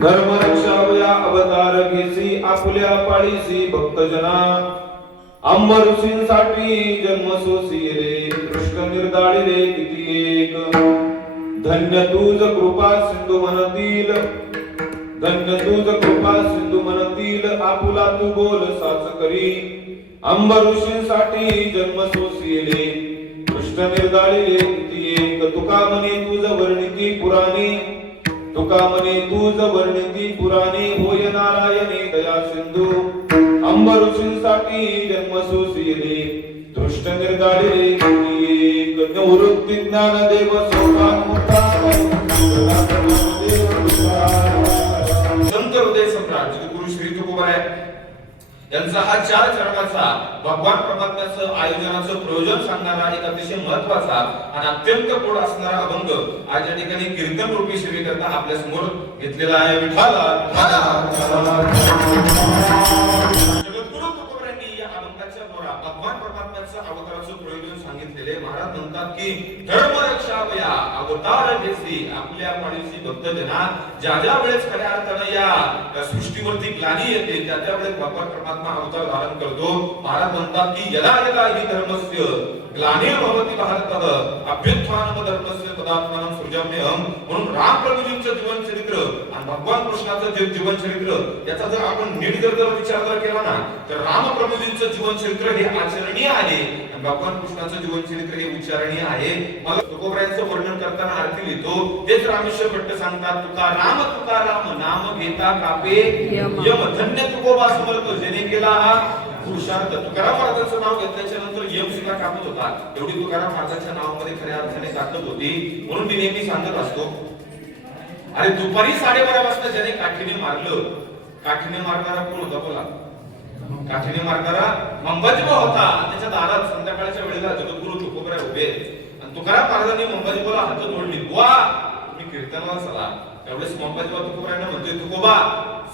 धर्म रक्षावया अवतार घेसी आपल्या पाळीसी भक्तजना अंबऋषींसाठी जन्म सोसिले कृष्ण निर्दाळिले किती एक धन्य तुझ कृपा सिंधू मनतील धन्य तुझ कृपा सिंधू मनतील आपुला तू बोल साच करी अंबऋषींसाठी जन्म सोसिले कृष्ण निर्दाळिले किती एक तुका म्हणे तुझ वर्णिती पुराणी तुका म्हणे तुझ वर्णिती पुराणी होय नारायणे दया सिंधू अंबऋषींसाठी जन्म सोसिले दृष्ट निर्दाळिले एक निवृत्ती ज्ञान देव सोपान मुक्ता संत हृदय सम्राट जगद्गुरु श्री तुकोबाराय यांचा हा 4 चरणाचा भगवान परमात्म्याचं आयोजनाचं प्रयोजन सांगणारा एक अतिशय महत्त्वाचा आणि अत्यंत गोड असणारा अभंग आज या ठिकाणी कीर्तन रूपी सेवेकरता आपल्या समोर घेतलेला आहे. विठाला जगद्गुरु तुकोबारायांनी या अभंगाच्या द्वारा भगवान परमात्म्याचं अवताराचं प्रयोजन सांगितलेले. महाराज म्हणतात की धर्म रक्षावया अवतार घेसी आपल्या पाळीसी भक्तजना ज्या ज्या वेळेस खऱ्या अर्थाने या सृष्टीवरती ग्लानी येते त्या त्या वेळेस भगवान परमात्मा अवतार धारण करतो. महाराज म्हणतात की यदा यदा ही धर्मस्य ग्लानिर्भवति भारतः अभ्युत्थानम धर्मस्य तदात्मानं सृजाम्यहं. म्हणून राम प्रभूजींचं जीवन चरित्र आणि भगवान कृष्णाचं जे जीवन चरित्र याचा जर आपण नीट जर विचार केला ना तर राम प्रभूजींचं जीवन चरित्र हे आचरणीय आहे आणि भगवान कृष्णाचं जीवन चरित्र हे विचारणीय आहे. मला तुकोबारायांचं वर्णन करताना आरती लिहितो तेच रामेश्वर भट्ट सांगतात तुका राम नाम घेता कापे यम धन्य तुकोबा समर्थ जेने केला हा पुरुषार्थ. तुकाराम महाराजांचं नाव घेतल्याच्या नंतर यम सुद्धा कापत होता. एवढी तुकाराम महाराजांच्या नावामध्ये खऱ्या अर्थाने ताकद होती. म्हणून मी नेहमी सांगत असतो अरे दुपारी 12:30 वाजता ज्याने काठीने मारलं काठीने मारणारा कोण होता बोला. काठीने मारणारा मंबाजीबा होता. त्याच्या दारात संध्याकाळच्या वेळेला जगद्गुरु तुकोबाराय उभे आणि तुकाराम महाराजांनी मंबाजीबाला हात जोडली. बुवा तुम्ही कीर्तनाला चला. त्यावेळेस मंबाजीबा तुकोबारायांना म्हणतोय तुकोबा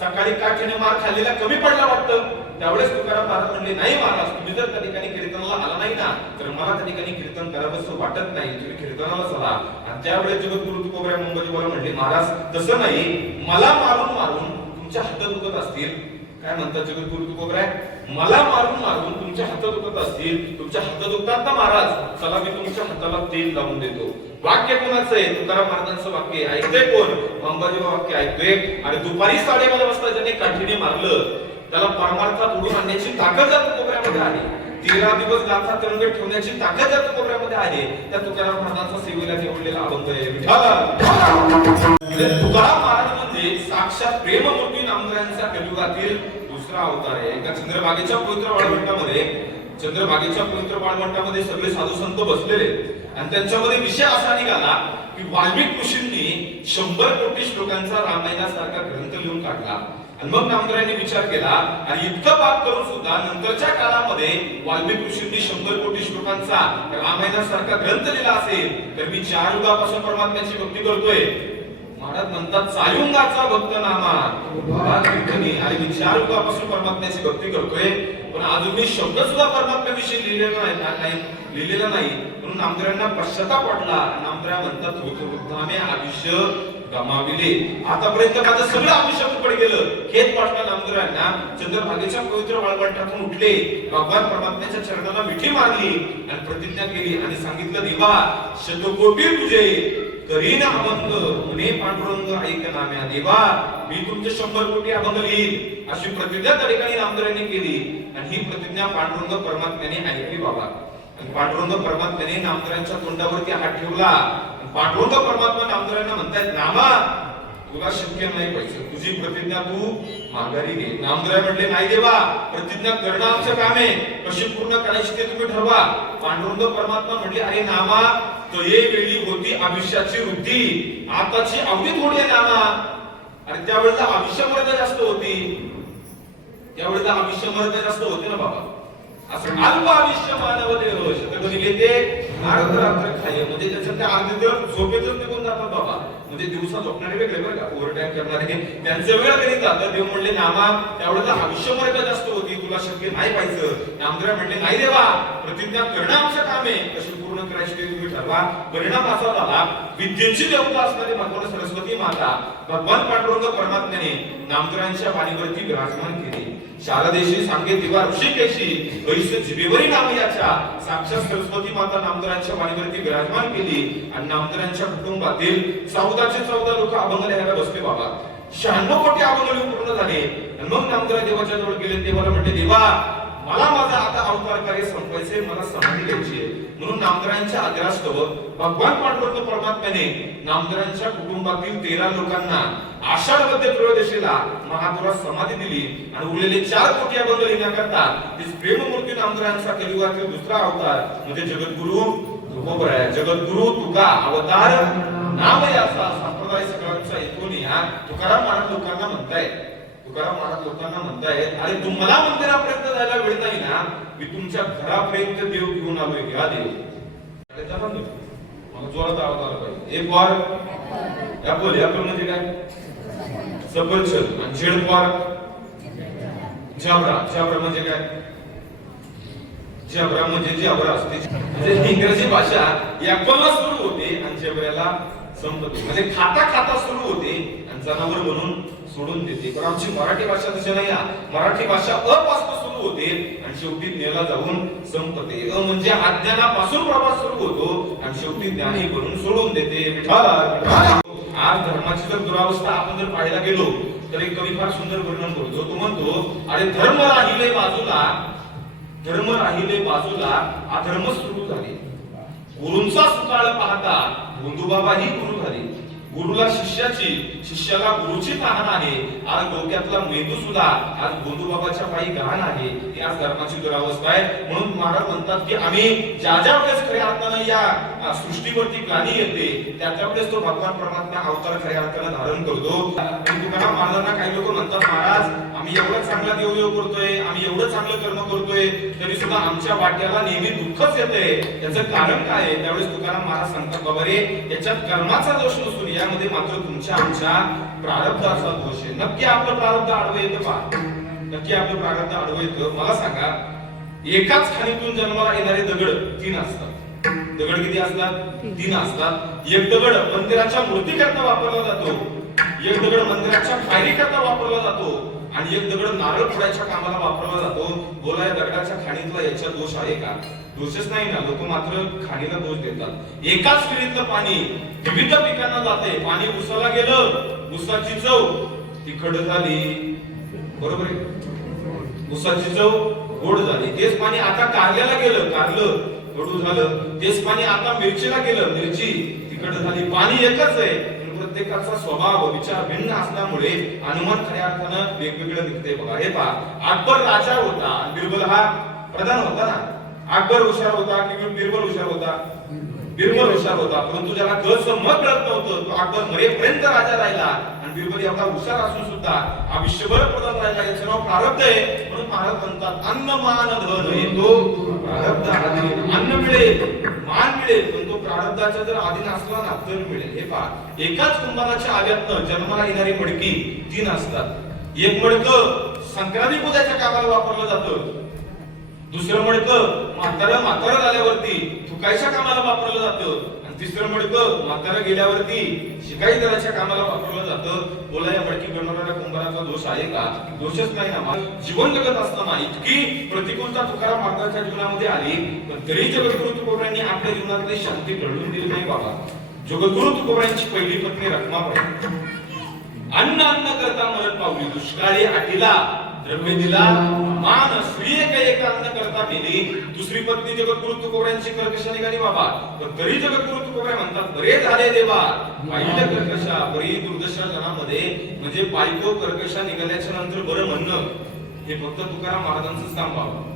सकाळी काठीने मार खाल्लेला कमी पडला वाटतं. त्यावेळेस तुकाराम महाराज म्हणले नाही महाराज तुम्ही जर त्या ठिकाणी कीर्तनाला आला नाही ना तर मला त्या ठिकाणी कीर्तन करावंसं वाटत नाही. तुम्ही कीर्तनाला चला. आणि त्यावेळेस जगद्गुरु तुकोबाराय मंबाजीबाला म्हणले महाराज तसं नाही मला मारून मारून तुमच्या हात दुखत असतील. काय म्हणतात जगद्गुरु तुकोबाराय मला मारून मारून तुमच्या हात दुखत असतील. तुमच्या हात दुखतात ना महाराज चला मी तुमच्या हाताला तेल लावून देतो. वाक्य कोणाचं आहे तुकाराम महाराजांचं वाक्य ऐकतोय कोण मंबाजीबा वाक्य ऐकतोय. आणि दुपारी 12:30 वाजता ज्याने काठीने मारलं त्याला परमार्थात उडून आणण्याची ताकद त्या तुकोबारामध्ये आहे. 13 दिवस गाथा तरंग ठेवण्याची ताकद त्या तुकोबारामध्ये आहे. त्या तुकाराम महाराजांचा सेवेला निवडलेला अभंग आहे. तुकाराम महाराज म्हणजे साक्षात प्रेममूर्ती नामदेवांचा कलियुगातील दुसरा अवतार आहे. एका चंद्रभागेच्या पवित्र वाळवंटामध्ये सगळे साधू संत बसलेले आणि त्यांच्यामध्ये विषय असा निघाला की वाल्मिक ऋषींनी 100 कोटी श्लोकांचा रामायणासारखा ग्रंथ लिहून काढला. आणि मग नामदेवांनी विचार केला आणि इतकं पाप करून सुद्धा नंतरच्या काळामध्ये वाल्मिक ऋषींनी 100 कोटी श्लोकांचा रामायणासारखा ग्रंथ लिहिला असेल तर मी 4 युगापासून परमात्म्याची भक्ती करतोय. महाराज म्हणतात चायुंगाचा भक्त नामा आणि मी 4 युगापासून परमात्म्याची भक्ती करतोय पण अजून मी शब्द सुद्धा परमात्म्याविषयी लिहिलेला नाही. म्हणून नामदेवांना पश्चाताप वाटला. नामदेव म्हणतात आम्ही आयुष्य गमाविले आतापर्यंत माझं सगळं आयुष्य पुढे गेलं. खेद वाटला नामदेवांना. चंद्रभागेच्या पवित्र वाळवंटातून उठले भगवान परमात्म्याच्या चरणाला मिठी मारली आणि प्रतिज्ञा केली आणि सांगितलं देवा शतकोटी तुझे करीन अभंग पुणे पांडुरंग ऐक नाम्या. देवा मी तुमचे 100 कोटी अभंग लिहीन अशी प्रतिज्ञा त्या ठिकाणी नामदेवांनी केली. आणि ही प्रतिज्ञा पांडुरंग परमात्म्याने ऐकली बाबा. आणि पांडुरंग परमात्म्याने नामदेवांच्या तोंडावरती हात ठेवला. पांडुरंग परमात्मा नामदेवांना म्हणतात नामा तुला शक्य नाही पाहिजे तुझी प्रतिज्ञा तू माघारी घे. नामदेव म्हटले नाही देवा प्रतिज्ञा करणं आमचं काम आहे कशी पूर्ण करायची ते तुम्ही ठरवा. पांडुरंग परमात्मा म्हटले अरे नामा तये वेळी होती आयुष्याची वृद्धी आताची अवधी थोडी आहे नामा. आणि त्यावेळेला आयुष्य मर्यादा जास्त होती. त्यावेळेला आयुष्य मर्यादा जास्त होती ना बाबा. असं अल्प आयुष्य मानव देव शतकधी घेते अर्ध रात्र खाय म्हणजे त्याच्यात त्या अर्धे दिवस झोपेतच निघून जातात बाबा. म्हणजे दिवसा झोपणारे वेगळे बरं का ओव्हर टाइम करणारे त्यांचे वेळ कधी जातात. देव म्हणले नामा त्यावेळेला आयुष्य मर्यादा जास्त होती तुला शक्य नाही पाहिजे. नामदेव म्हणले नाही देवा प्रतिज्ञा करणं आमचं काम आहे कशी पूर्ण पूर्ण करायची ते तुम्ही ठरवा. परिणाम असा झाला, विद्येची देवता असणारी भगवान सरस्वती माता भगवान पांडुरंग परमात्म्याने नामदेवांच्या वाणीवरती विराजमान केली. शारदेशी सांगे दिवा ऋषिकेशी ऐस जिबेवरी नाम याच्या साक्षात सरस्वती माता नामदेवांच्या वाणीवरती विराजमान केली आणि नामदेवांच्या कुटुंबातील 14 लोक अभंग लिहायला बसले बाबा. 96 कोटी अभंग पूर्ण झाले. मग नामदेव देवाच्या जवळ गेले. देवाला म्हटले, देवा मला माझा आता अवतार कार्य संपवायचे, मला समाधी घ्यायची आहे. म्हणून नामदेवांच्या आग्रहास्तव भगवान पांडुरंग परमात्म्याने नामदेवांच्या कुटुंबातील 13 लोकांना आषाढ मध्ये त्रयोदशीला महापुरात समाधी दिली आणि उरलेले 4 कोटी अभंग लिहिण्याकरता तीच प्रेममूर्ती नामदेवांचा कलियुगातील दुसरा अवतार म्हणजे जगद्गुरु तुकोबराय. जगद्गुरु तुका अवतार नाम याचा संप्रदाय सगळ्यांचा येथून या तुकाराम महाराज लोकांना म्हणताय. तुकाराम महाराज लोकांना म्हणतायत, अरे तुम्हाला मंदिरापर्यंत जायला वेळ नाही ना, मी तुमच्या घरापर्यंत देव घेऊन आलोय. घ्या देव. मला जोरात आवाज आला पाहिजे. एक वार ऍपल. ऍपल म्हणजे काय? सफरचंद. आणि झेड वार जाबरा. जाबरा म्हणजे काय? जबरा म्हणजे जबरा असते. म्हणजे इंग्रजी भाषा ऍपलला सुरू होते आणि जबऱ्याला संपते. म्हणजे खाता खाता सुरू होते आणि जनावर म्हणून सोडून देते. पण आमची मराठी भाषा तशी नाही. मराठी भाषा अ पासून सुरू होते आणि शेवटी ज्ञाला जाऊन संपते. अ म्हणजे अज्ञानापासून प्रवास सुरू होतो आणि शेवटी ज्ञानी बनून सोडून देते. आज धर्माची जर दुरावस्था आपण जर पाहायला गेलो तर एक कवी फार सुंदर वर्णन करतो. तो म्हणतो, अरे धर्म राहिले बाजूला, धर्म राहिले बाजूला, अधर्म सुरू झाले. गुरूंचा सुकाळ पाहता गोंदूबाबा ही गुरु झाले. गुरुला शिष्याची, शिष्याला गुरुची तहान आहे. आज डोक्यातला मेंदू सुद्धा आज गोंदूबाबाच्या पायी गहाण आहे. ही आज धर्माची दुरावस्था आहे. म्हणून महाराज म्हणतात की आम्ही ज्या ज्या वेळेस खऱ्या अर्थानं या सृष्टीवरती ग्लानी येते त्या वेळेस तो भगवान परमात्मा अवतार खऱ्या अर्थानं धारण करतो. आणि तुकाराम महाराजांना काही लोक म्हणतात, महाराज आम्ही एवढं चांगला देवदेव करतोय, आम्ही एवढं चांगलं कर्म करतोय, तरी सुद्धा आमच्या वाट्याला नेहमी दुःखच येतंय. याचं कारण काय आहे? त्यावेळेस तुकाराम महाराज सांगतात, बाबा रे याच्यात कर्माचा दोष नसून यामध्ये मात्र तुमच्या आमच्या प्रारब्धाचा दोष आहे. नक्की आपलं प्रारब्ध आडवं येतं पा. नक्की आपलं प्रारब्ध आडवं येतं. मला सांगा, एकाच खाणीतून जन्माला येणारे दगड 3 असतात. दगड किती असतात? 3 असतात. एक दगड मंदिराच्या मूर्ती करता वापरला जातो, एक दगड मंदिराच्या पायरी करता वापरला जातो आणि एक दगड नारळ फोडायच्या कामाला वापरला जातो. बोला या दगडाच्या खाणीतला याच्या दोष आहे का? दोषच नाही ना. लोक मात्र खाणीला दोष देतात. एकाच विहिरीतलं पाणी विविध पिकांना जाते. पाणी उसाला गेलं, उसाची चव तिखट झाली, बरोबर आहे. उसाची चव गोड झाली. तेच पाणी आता कारल्याला गेलं, कारलं कडू झालं. तेच पाणी आता मिरचीला गेलं, मिरची तिखट झाली. पाणी एकच आहे, प्रत्येकाचा स्वभाव विचार भिन्न असल्यामुळे अनुमान खऱ्या अर्थानं वेगवेगळं दिसते. बघा हे पहा, अकबर राजा होता आणि बिरबल हा प्रधान होता ना. अकबर हुशार होता की बिरबल हुशार होता? बिरबल हुशार होता. परंतु ज्याला गळचं मत कळत नव्हतं तो अकबर मरेपर्यंत राजा राहिला आणि बिरबल एवढा हुशार असून सुद्धा आयुष्यभर प्रधान राहिला. याचं नाव प्रारब्ध आहे. म्हणून महाराज म्हणतात, अन्न मान धन येतो प्रारब्ध अधीन. अन्न मिळेल, मान मिळेल, पण तो प्रारब्धाच्या जर अधीन असला ना तर मिळेल. हे पहा, एकाच कुंभाराच्या आव्यातनं जन्माला येणारी मडकी 3 असतात. एक मडकं संक्रांती पूजाच्या कामाला वापरलं जातं. दुसरं मडकं म्हातारं झाल्यावरती थुकायच्या कामाला वापरलं जातं. आणि तिसरं मडकं म्हातारं गेल्यावरती शिकाई करायच्या कामाला वापरलं जातं. बोला या मडकी बनवणाऱ्या कुंभाराचा दोष आहे का? दोषच नाही ना. जीवन जगत असताना इतकी प्रतिकूलता तुकाराम महाराजांच्या जीवनामध्ये आली, पण तरी जगद्गुरु तुकोबरायांनी आपल्या जीवनातली शांती घडवून दिली नाही बाबा. जगद्गुरु तुकोबरायांची पहिली पत्नी रखमाबाई अन्न अन्न करता मरण पावली. दुष्काळी आटीला द्रव्य दिला मान स्त्री एक अन्न करता गेली. दुसरी पत्नी जगद्गुरु तुकोबरायांची कर्कश निघाली बाबा. पण तरी जगद्गुरु तुकोबराय म्हणतात, बरे झाले देवा पाहिलं कर्कशा बरी दुर्दशा जनामध्ये. म्हणजे बायको कर्कशा निघाल्याच्या नंतर बरं म्हणणं हे फक्त तुकाराम महाराजांचंच काम बाबा.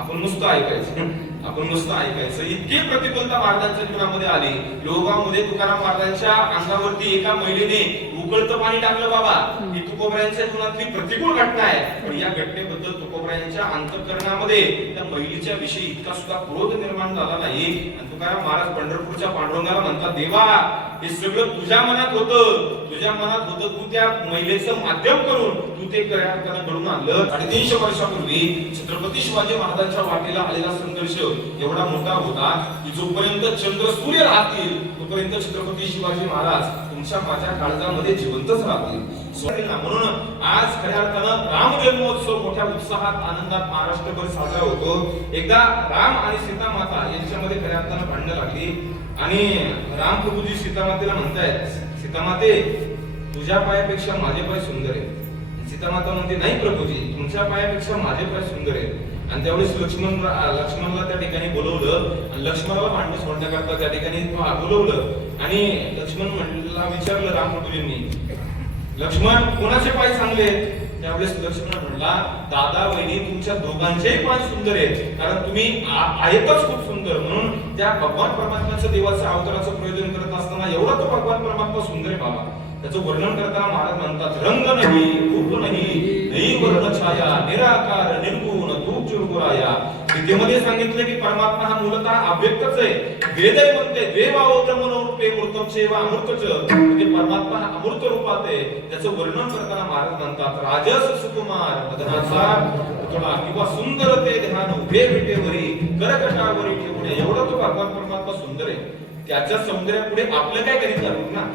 आपण नुसतं ऐकायचं, आपण नुसतं ऐकायचं. इतकी प्रतिकूलता महाराजांच्या जीवनामध्ये आली. लोहगावमध्ये तुकाराम महाराजांच्या अंगावरती एका महिलेने उकळतं पाणी टाकलं बाबा, ही तुकोबरायांच्या जीवनातली प्रतिकूल घटना आहे. पण या घटनेबद्दल तुकोबरायांच्या अंतःकरणामध्ये त्या महिलेच्या विषयी इतका सुद्धा क्रोध निर्माण झाला नाही. आणि तुकाराम महाराज पंढरपूरच्या पांडुरंगाला म्हणतात, देवा हे सगळं तुझ्या मनात होतं, तुझ्या मनात होतं, तू त्या महिलेचं माध्यम करून तू ते घडून आणलं. 350 वर्षापूर्वी छत्रपती शिवाजी महाराजांच्या वाटेला आलेला संघर्ष एवढा मोठा होता की जोपर्यंत चंद्र सूर्य राहतील तोपर्यंत छत्रपती शिवाजी महाराज तुमच्या माझ्या काळजामध्ये जिवंतच राहतील. म्हणून आज खऱ्या अर्थानं राम जन्मोत्सव मोठ्या उत्साहात आनंदात महाराष्ट्रभर साजरा होतो. एकदा राम आणि सीता माता यांच्यामध्ये खऱ्या अर्थानं भांडणं लागली आणि राम प्रभूजी सीता मातेला म्हणतायत, सीता माते तुझ्या पायापेक्षा माझे पाय सुंदर आहे. सीता माता म्हणते, नाही प्रभूजी तुमच्या पायापेक्षा माझे पाय सुंदर आहे. आणि त्यावेळेस लक्ष्मणला त्या ठिकाणी बोलवलं आणि लक्ष्मणाला भांडण सोडण्याकरता त्या ठिकाणी बोलवलं आणि लक्ष्मण म्हणला विचारलं रामप्रभूजींनी, लक्ष्मण कोणाचे पाय चांगले? त्यावेळेस लक्ष्मण म्हणला, दादा वहिनी तुमच्या दोघांचेही पाय सुंदर आहेत, कारण तुम्ही आहेतच खूप सुंदर. म्हणून त्या भगवान परमात्म्याचं देवाचं अवताराचं प्रयोजन करत असताना एवढा तो भगवान परमात्मा सुंदर आहे बाबा. त्याचं वर्णन करताना महाराज म्हणतात, रंग नाही रूप नाही वर्ण छाया निराकार निर्गुण तू चिरगुराया. गीतेमध्ये सांगितलं की परमात्मा हा मूलतः अव्यक्तच आहे. वेदही म्हणते देवावतमनोरूपे मूर्तम सेवा अमृतच, म्हणजे परमात्मा हा अमृत रूपात आहे. त्याचं वर्णन करताना महाराज म्हणतात, राजस सुकुमार मदनाचा पुतळा किंवा सुंदर ते ध्यान उभे भेटेवरी करकटावरी ठेवून एवढा तो भगवान परमात्मा सुंदर आहे. त्याच्या सौंदर्यापुढे आपलं काय करीत नाही ना.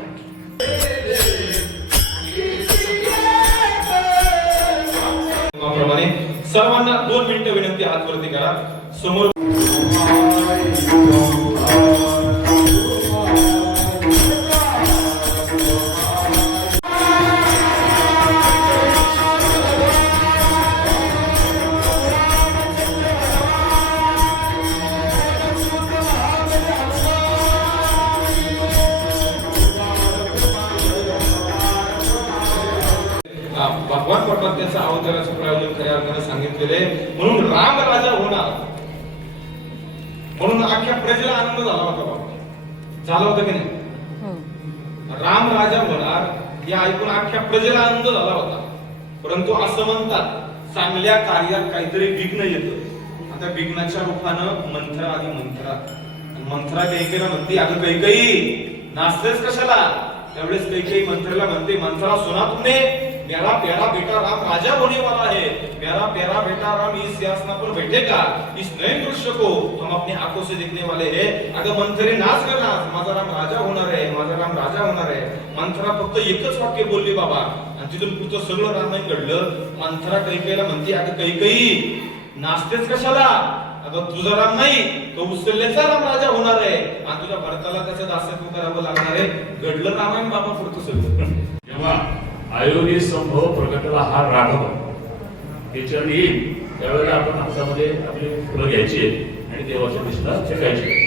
प्रमाणे सर्वांना 2 मिनिटं विनंती, हात वरती करा. समोर भगवान परमात्म्याचं अवताराचं प्रयोजन खऱ्या अर्थाने सांगितलेले. म्हणून राम राजा होणार म्हणून अख्ख्या प्रजेला आनंद झाला होता बाबा. झाला होता की नाही? राम राजा होणार हे ऐकून अख्ख्या प्रजेला आनंद झाला होता. परंतु असं म्हणतात, चांगल्या कार्यात काहीतरी विघ्न येतं. आता विघ्नाच्या रूपानं मंथरा आली. मंथरा कैकेयीला म्हणते, अगं कैकेयी नाचतेस कशाला? त्यावेळेस कैकेयी मंथरेला म्हणते, मंथरा सुना तुमने मेरा प्यारा बेटा राम राजा होने वाला है. मेरा प्यारा बेटा राम इस सिंहासन पर बैठेगा. इस नए दृश्य को हम अपने आंखों से देखने वाले हैं. अगं मंथरे नाच कर नाच, माझा राम राजा होणार आहे, माझा राम राजा होणार आहे. मंथरा फक्त एकच वाक्य बोलली बाबा आणि तिथून पुढचं सगळं रामायण घडलं. मंथरा कैकेयीला म्हणते, अगं कैकेयी नाचतेस कशाला? अगं तुझा राम नाही, तो उचलल्याचा राम राजा होणार आहे आणि तुझ्या भरताला त्याचं दासत्व करावं लागणार आहे. घडलं रामायण बाबा पुढचं सगळं. जेव्हा अयोनी संभव प्रकटला हा राघव त्याच्यावर येईल त्यावेळेला आपण हातामध्ये आपली फुलं घ्यायची आणि देवाच्या दिशेला फेकायची.